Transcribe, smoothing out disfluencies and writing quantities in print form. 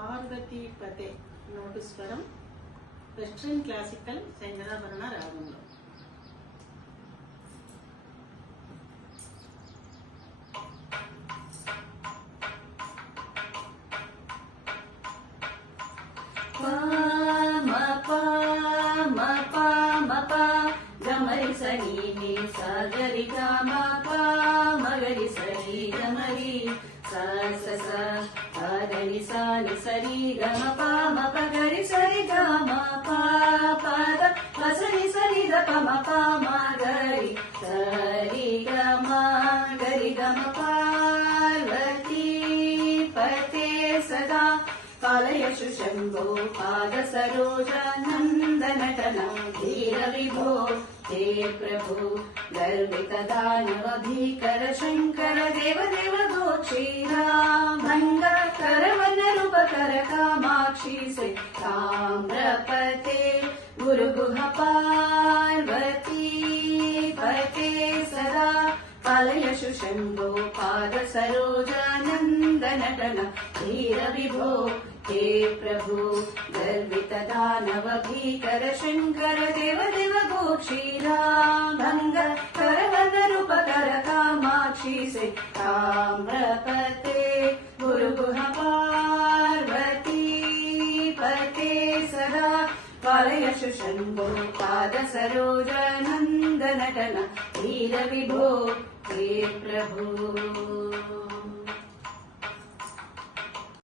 పార్వతీపతే note స్వరం western classical చంద్రాభరణ రాగంలో. గమరి సరి ని సగరి గమ ప మగరి సరి గమరి స స స గరి స ని సరి గమ ప మ ప గరి సరి గమ ప ప ద ప స ని సరి ద ప మ ప మ గరి సరి గమ గరి గమ పార్వతీ పతే సదా పాలయశు శంభో పాద సరోజానందనటనం ధీర విభో हे प्रभु गर्वित दानव भीकर शंकर देव देव गोक्षीरा भंग कर वन रूप कर कामाक्षी से ताम्रपते गुरु गुह पार्वती पते सदा पालयशु शंभो पाद सरोजानंदनटन धीर विभो हे प्रभु गर्वित दानव भीकर शंकर देव देव गोक्षीरा भंग कर वन रूप कर कामाक्षी से ताम्रपते गुरु गुह पार्वती पते सदा पालयशु शंभो पाद सरोजानंदनटन धीर विभो हे प्रभु।